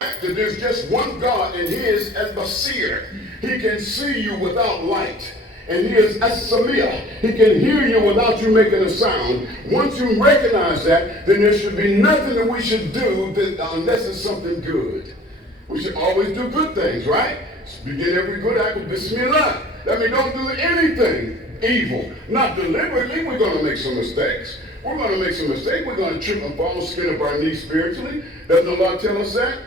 That there's just one God, and He is al-Basir. He can see you without light. And He is as-Samia. He can hear you without you making a sound. Once you recognize that, then there should be nothing that we should do unless it's something good. We should always do good things, right? Begin every good act with Bismillah. That means don't do anything evil. Not deliberately. We're going to make some mistakes. We're going to make some mistakes. We're going to trip and fall, skin up our knees spiritually. Doesn't the Lord tell us that?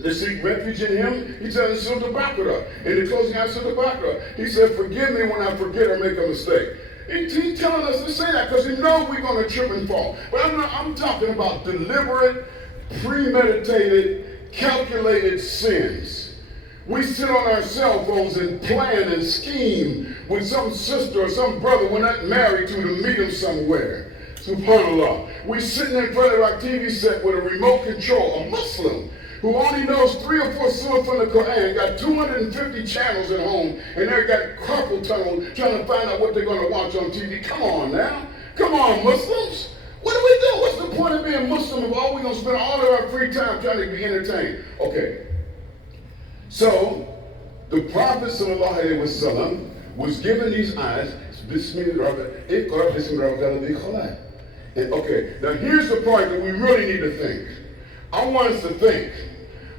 To seek refuge in Him. He said in Surah Al-Baqarah, in the closing out of Surah Al-Baqarah, He said, forgive me when I forget or make a mistake. He's telling us to say that because He knows we're going to trip and fall. But I'm talking about deliberate, premeditated, calculated sins. We sit on our cell phones and plan and scheme with some sister or some brother we're not married to meet them somewhere. SubhanAllah. We're sitting in front of our TV set with a remote control, a Muslim, who only knows 3 or 4 surahs from the Quran, got 250 channels at home, and they got carpal tunnel trying to find out what they're going to watch on TV. Come on now. Come on, Muslims. What do we do? What's the point of being Muslim if all we're going to spend all of our free time trying to be entertained? Okay. So, the Prophet ﷺ was given these ayahs, and okay, now here's the part that we really need to think. I want us to think.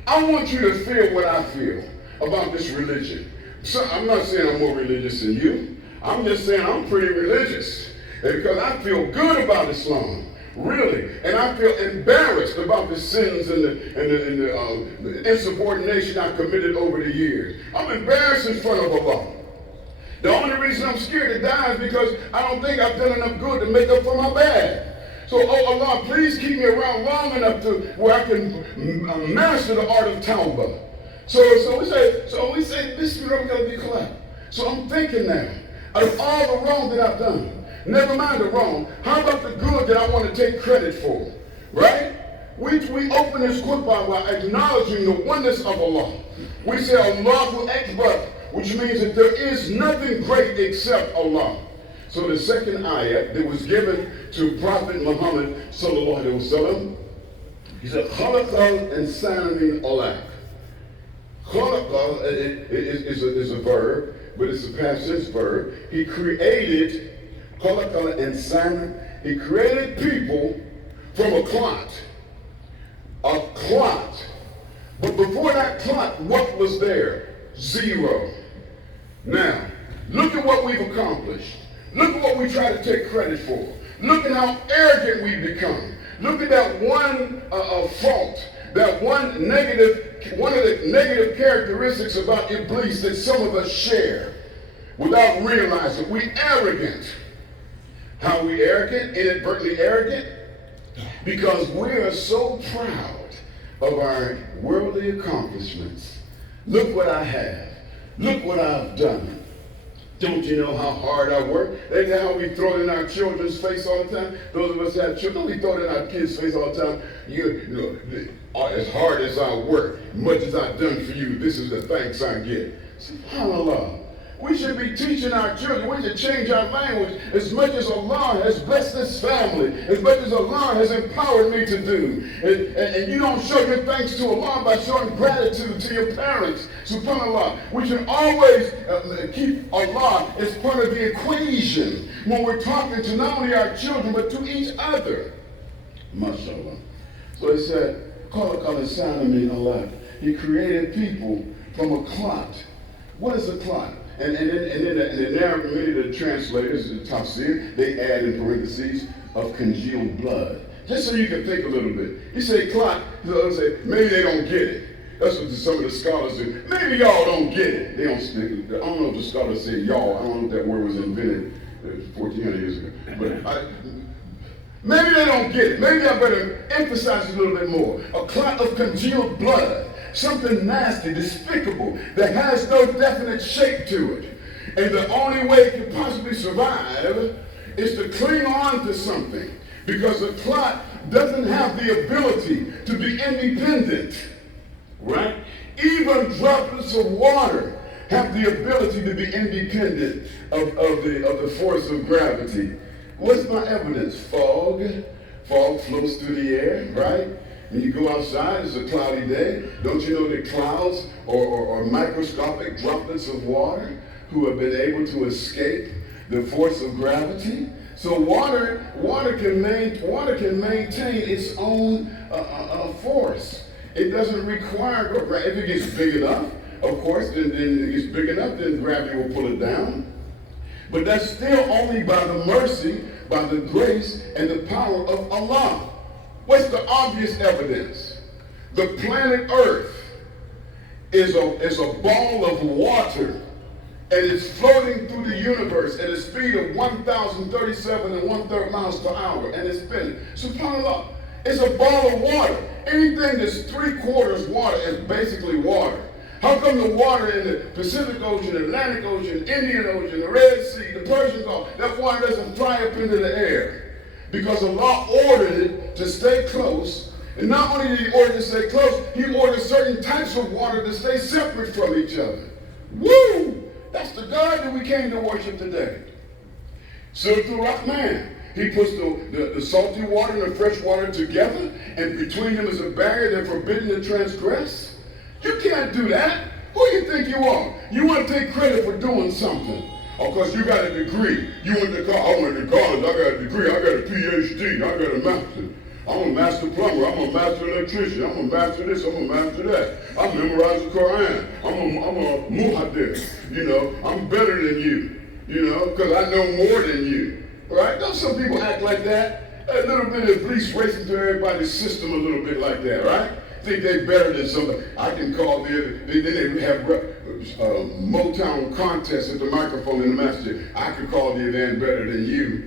I want you to feel what I feel about this religion. So I'm not saying I'm more religious than you. I'm just saying I'm pretty religious. And because I feel good about Islam. Really. And I feel embarrassed about the sins and the insubordination I've committed over the years. I'm embarrassed in front of Allah. The only reason I'm scared to die is because I don't think I've done enough good to make up for my bad. So, oh Allah, please keep me around long enough to where I can master the art of tawbah. So we say, Bismillah. So I'm thinking now, out of all the wrong that I've done, never mind the wrong, how about the good that I want to take credit for? Right? We open this khutbah by acknowledging the oneness of Allah. We say Allahu Akbar, which means that there is nothing great except Allah. So the second ayah that was given to Prophet Muhammad sallallahu alaihi wasallam, he said, "Khalaqal insana min alaq." Khalaqal is a verb, but it's a past tense verb. He created khalaqal insana. He created people from a clot. A clot. But before that clot, what was there? Zero. Now, look at what we've accomplished. Look at what we try to take credit for. Look at how arrogant we've become. Look at that one fault, that one of the negative characteristics about Iblis that some of us share without realizing. We arrogant. How are we arrogant? Inadvertently arrogant? Because we are so proud of our worldly accomplishments. Look what I have. Look what I've done. Don't you know how hard I work? That's how we throw it in our children's face all the time. Those of us that have children, we throw it in our kids' face all the time. You know, as hard as I work, much as I've done for you, this is the thanks I get. SubhanAllah. We should be teaching our children. We should change our language as much as Allah has blessed this family, as much as Allah has empowered me to do. And you don't show your thanks to Allah by showing gratitude to your parents. SubhanAllah. We should always keep Allah as part of the equation when we're talking to not only our children, but to each other. MashaAllah. So he said, Allah. He created people from a clot. What is a clot? And then many of the translators, the tafsir, they add in parentheses of congealed blood. Just so you can think a little bit. You say clot, they'll say, maybe they don't get it. That's what some of the scholars do. Maybe y'all don't get it. They don't speak. I don't know if the scholars say y'all. I don't know if that word was invented 1,400 years ago. But maybe they don't get it. Maybe I better emphasize it a little bit more. A clot of congealed blood. Something nasty, despicable, that has no definite shape to it. And the only way it can possibly survive is to cling on to something. Because the clot doesn't have the ability to be independent. Right? Even droplets of water have the ability to be independent of the force of gravity. What's my evidence? Fog. Fog floats through the air, right? When you go outside, it's a cloudy day. Don't you know that clouds are microscopic droplets of water who have been able to escape the force of gravity? So water can maintain its own force. It doesn't require gravity. If it gets big enough, of course, then it gets big enough, then gravity will pull it down. But that's still only by the mercy, by the grace, and the power of Allah. What's the obvious evidence? The planet Earth is a ball of water, and it's floating through the universe at a speed of 1,037 and 1/3 miles per hour, and it's spinning. SubhanAllah, it's a ball of water. Anything that's 3/4 water is basically water. How come the water in the Pacific Ocean, Atlantic Ocean, Indian Ocean, the Red Sea, the Persian Gulf, that water doesn't fly up into the air? Because Allah ordered it to stay close. And not only did he order it to stay close, he ordered certain types of water to stay separate from each other. Woo! That's the God that we came to worship today. Suratul Rahman. He puts the salty water and the fresh water together, and between them is a barrier that's forbidden to transgress. You can't do that. Who you think you are? You want to take credit for doing something. Of course, you got a degree. You went to college. I went to college. I got a degree. I got a PhD. I got a master. I'm a master plumber. I'm a master electrician. I'm a master this. I'm a master that. I memorize the Quran. I'm a muhaddith. You know, I'm better than you know, because I know more than you. Right? Don't some people act like that? A little bit of police racing through everybody's system a little bit like that, right? Think they're better than somebody. I can call they have Motown contests at the microphone in the masjid. I could call the event better than you.